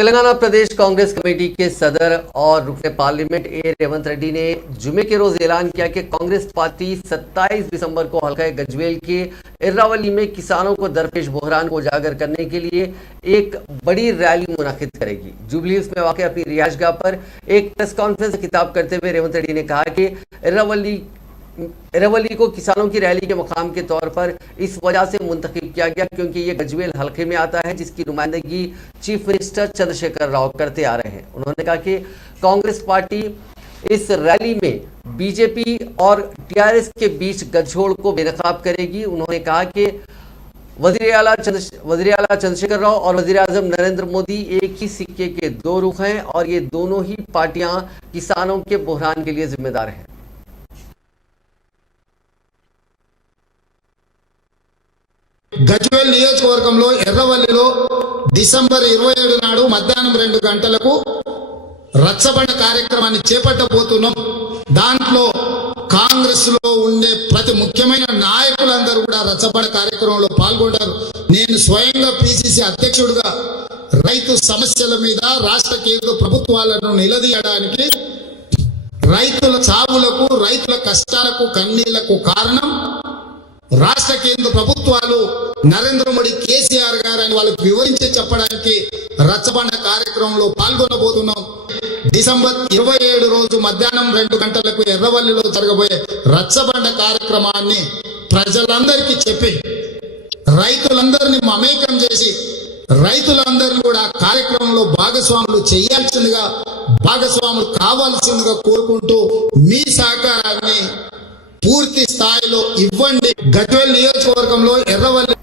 तेलंगाना प्रदेश Congress committee के सदर और रुकने पार्लियामेंट ए रेवंत रेड्डी ने जुमे के रोज ऐलान किया कि कांग्रेस पार्टी 27 दिसंबर को हल्का गजवेल के इर्रावली में किसानों को दरपेश बहरान को उजागर करने के लिए एक बड़ी रैली मुनाकिद करेगी। जुबली हिल्स में वाक़ अपनी रिहायशगाह पर एक प्रेस कॉन्फ्रेंस से खिताब करते हुए रेवंत रेड्डी ने कहा कि इर्रावली को किसानों की रैली के मकाम के तौर पर इस वजह से मुंतखब किया गया क्योंकि ये गजवेल हल्के में आता है जिसकी नुमाइंदगी चीफ मिनिस्टर चंद्रशेखर राव करते आ रहे हैं। उन्होंने कहा कि कांग्रेस पार्टी इस रैली में बीजेपी और टीआरएस के बीच गठजोड़ को बेनकाब करेगी। उन्होंने कहा कि वज़ीर आला चंद्रशेखर राव और वज़ीर आज़म नरेंद्र मोदी एक ही सिक्के के दो रुख हैं और ये दोनों ही पार्टियां किसानों के बहरान के लिए जिम्मेदार हैं। గజ్వేల్ నియోజకవర్గంలో ఎర్రవల్లిలో డిసెంబర్ 27 నాడు మధ్యాహ్నం 2 గంటలకు రచ్చబండ కార్యక్రమాన్ని చేపట్టబోతున్నాం। దాంట్లో కాంగ్రెస్ లో ఉండే ప్రతి ముఖ్యమైన నాయకులందరూ కూడా రచ్చబండ కార్యక్రమంలో పాల్గొంటారు। నేను స్వయంగా పిసిసి అధ్యక్షుడిగా రైతు సమస్యల మీద రాష్ట్ర కేంద్ర ప్రభుత్వాలను నిలదీయడానికి రైతుల చావులకు రైతుల కష్టాలకు కన్నీళ్లకు కారణం రాష్ట్ర కేంద్ర ప్రభుత్వాలు నరేంద్ర మోడీ కేసీఆర్ గారు అని వాళ్ళకి వివరించి చెప్పడానికి రచ్చబండ కార్యక్రమంలో పాల్గొనబోతున్నాం। డిసెంబర్ 27 రోజు మధ్యాహ్నం 2 గంటలకు ఎర్రవల్లిలో జరగబోయే రచ్చబండ కార్యక్రమాన్ని ప్రజలందరికీ చెప్పి రైతులందరినీ మమేకం చేసి రైతులందరినీ కూడా కార్యక్రమంలో భాగస్వాములు చేయాల్సిందిగా భాగస్వాములు కావాల్సిందిగా కోరుకుంటూ మీ సహకారాన్ని పూర్తి స్థాయిలో ఇవ్వండి। గజ్వేల్ నియోజకవర్గంలో ఎర్రవల్లి